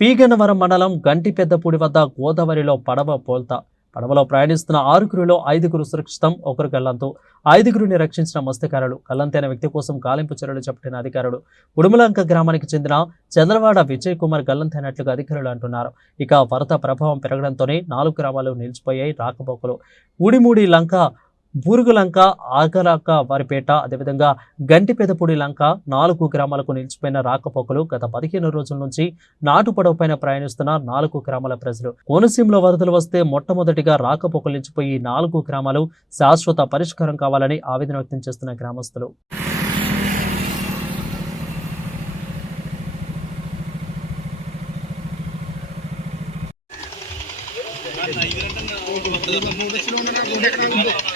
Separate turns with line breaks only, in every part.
పీగనవరం మండలం గంటి పెద్దపూడి వద్ద గోదావరిలో పడవ పోల్తా. పడవలో ప్రయాణిస్తున్న ఆరుగురిలో ఐదుగురు సురక్షితం ఒకరు గల్లంతు ఐదుగురిని రక్షించిన మత్స్యకారులు. గల్లంతైన వ్యక్తి కోసం గాలింపు చర్యలు చేపట్టిన అధికారులు. ఉడుమలంక గ్రామానికి చెందిన చంద్రవాడ విజయ్ కుమార్ గల్లంతైనట్లుగా అధికారులు అంటున్నారు. ఇక వరద ప్రభావం పెరగడంతోనే నాలుగు గ్రామాలు నిలిచిపోయాయి రాకపోకలు. ఉడిముడి లంక బూరుగులంక ఆగలంక వారిపేట అదేవిధంగా గంటిపెదపూడి లంక నాలుగు గ్రామాలకు నిలిచిపోయిన రాకపోకలు గత పదిహేను రోజుల నుంచి నాటు పడవపైన ప్రయాణిస్తున్న నాలుగు గ్రామాల ప్రజలు. కోనసీమలో వరదలు వస్తే మొట్టమొదటిగా రాకపోకలు నిలిచిపోయి నాలుగు గ్రామాలు శాశ్వత పరిష్కారం కావాలని ఆవేదన వ్యక్తం చేస్తున్న గ్రామస్తులు.
కార్నర్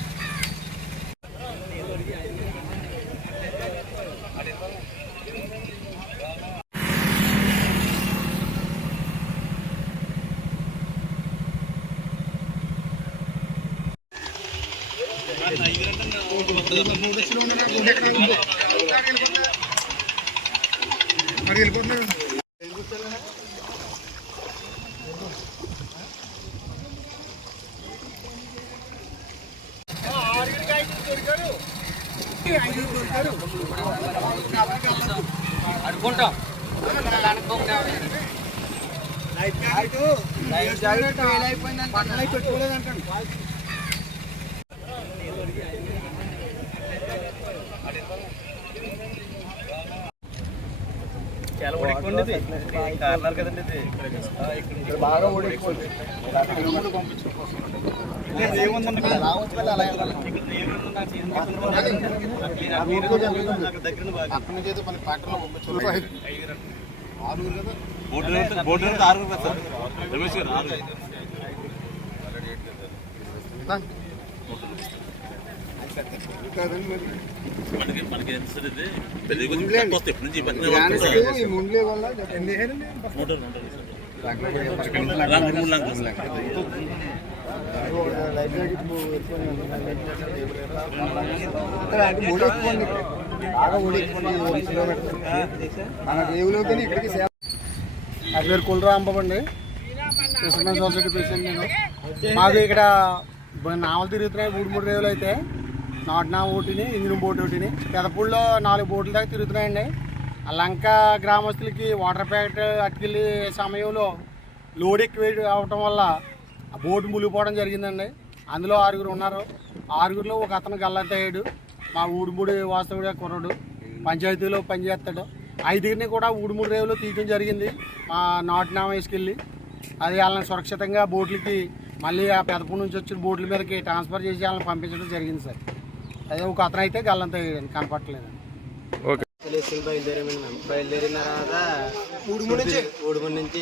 ఓడిపోయింది ఏముందండి ఇక్కడ దగ్గర
అయిపోయిందని నుంచి అయితే మనకి ట్రాక్టర్లో పంపించారు ఆరుగురు కదా
బోర్డు బోర్డు ఆరుగురు కదా సార్? రమేష్ గారు
మరి
మనకి ఎంత సార్ ఇది? పెళ్ళి కొంచెం నుంచి ఇబ్బంది
ఇక్కడికి సేవ పేరు కులరాంబండి కృష్ణ సొసైటీ ప్రెసిడెంట్ నేను. మాది ఇక్కడ నావలు తిరుగుతున్నాయి. మూడు మూడు రేవులు అయితే. నాటినా నావ ఒకటిని ఇంజిన్ బోట్ ఒకటిని పెదపూడిలో నాలుగు బోట్ల దాకా తిరుగుతున్నాయండి. ఆ లంక గ్రామస్తులకి వాటర్ ప్యాకెట్ అట్టుకెళ్ళే సమయంలో లోడ్ ఎక్కువ అవటం వల్ల ఆ బోటు మునిగిపోవడం జరిగిందండి. అందులో ఆరుగురు ఉన్నారు. ఆరుగురిలో ఒక అతను గల్లంతయ్యాడు మా ఊడిమూడి వాస్తవుడే కుర్రడు. పంచాయతీలో పనిచేస్తాడు ఐదుగురిని కూడా ఊడుమూడి రేవులో తీయడం జరిగింది. మా నాటు వేసుకెళ్ళి అది వాళ్ళని సురక్షితంగా బోట్లకి మళ్ళీ ఆ పెదపూడి నుంచి వచ్చిన బోట్ల మీదకి ట్రాన్స్ఫర్ చేసి వాళ్ళని పంపించడం జరిగింది సార్. అదే ఒక అతను అయితే గల్లంతయ్యాడు కనపట్టలేదు
తెలిసి బయలుదేరామండి మేము బయలుదేరిన తర్వాత ఊడుము నుంచి. ఊడుము నుంచి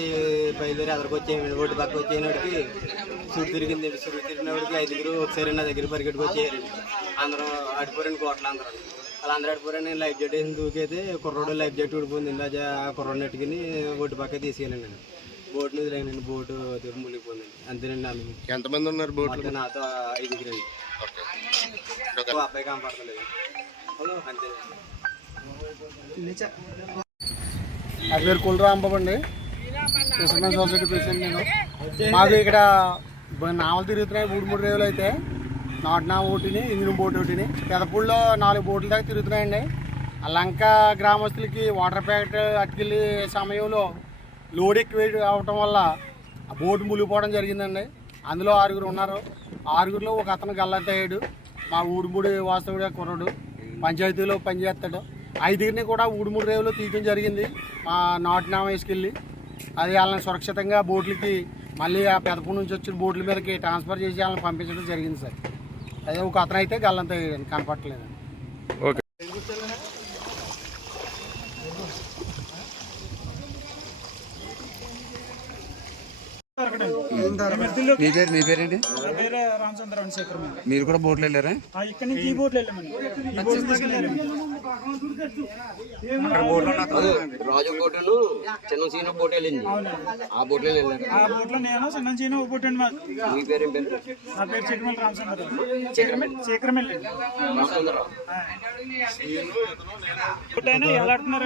బయలుదేరి అదరికి వచ్చేయండి ఒడ్డు పక్క వచ్చేనాడికి సుడి తిరిగింది సుడి తిరిగినప్పటికి ఐదుగురు ఒకసారి నా దగ్గర పరిగెట్టుకు వచ్చేయారండి అందరూ ఆడిపోరండి కోటలు అందరూ. అలా అందరూ ఆడిపోరండి లైఫ్ జాకెట్ వేసి దూకైతే కుర్రోడు లైఫ్ జాకెట్ ఊడిపోయింది. ఆ కుర్రోడు నెట్టుకుని ఒడ్డు పక్క తీసుకెళ్ళండి నేను. బోట్ మీద లేనండి బోటు మునిగిపోయిందండి అంతేనండి అందుకు
ఎంతమంది ఉన్నారు బోట్లు?
నాతో ఐదుగురండి ఓ అబ్బాయి కనపడతలేదు. అంతేనండి.
అది పేరు కులరాంబండి కృష్ణ సొసైటీ ప్రెసిడెంట్ నేను? మాది ఇక్కడ నావలు తిరుగుతున్నాయి మూడు మూడు రేవులు అయితే. నాటు నావ ఒకటిని ఇంజిన్ బోట్ ఒకటిని. పెదపూడిలో నాలుగు బోట్ల దాకా తిరుగుతున్నాయండి. లంక గ్రామస్తులకి వాటర్ ప్యాకెట్ అట్టుకెళ్ళే సమయంలో లోడ్ ఎక్కువ అవటం వల్ల ఆ బోటు మునిగిపోవడం జరిగిందండి. అందులో ఆరుగురు ఉన్నారు. ఆరుగురిలో ఒక అతను గల్లంతయ్యాడు మా ఊడుమూడి వాస్తవుడే కుర్రడు. పంచాయతీలో పనిచేస్తాడు ఐదుగురిని కూడా ఊడుమూడి రేవులో తీయటం జరిగింది. మా నాటునామ వేసుకెళ్ళి అది వాళ్ళని సురక్షితంగా బోట్లకి మళ్ళీ ఆ పెదపూడి నుంచి వచ్చిన బోట్ల మీదకి ట్రాన్స్ఫర్ చేసి వాళ్ళని పంపించడం జరిగింది సార్. అదే ఒక అతను అయితే గల్లంతయ్యాడు కనపట్టలేదు
మీ పేరు మీ పేరేంటి? మీరు కూడా బోట్లు వెళ్ళారా?
ఇక్కడి నుంచి ఈ బోట్లు వెళ్ళామండి. ఈ బోట్లు తీసుకెళ్ళాము
రాజు చిన్న సీను బోట్ వెళ్ళింది. ఆ బోట్లో వెళ్ళారు.
ఆ బోట్లో నేను చిన్న చీన పుట్టండి మాకు
మీ పేరేం పేరు?
నా పేరు చిక్కమల్లి రామచంద్రరావు. చీకరమెల్లి
రామచంద్రరావు.
పుట్టైనా ఎలాడుతున్నారు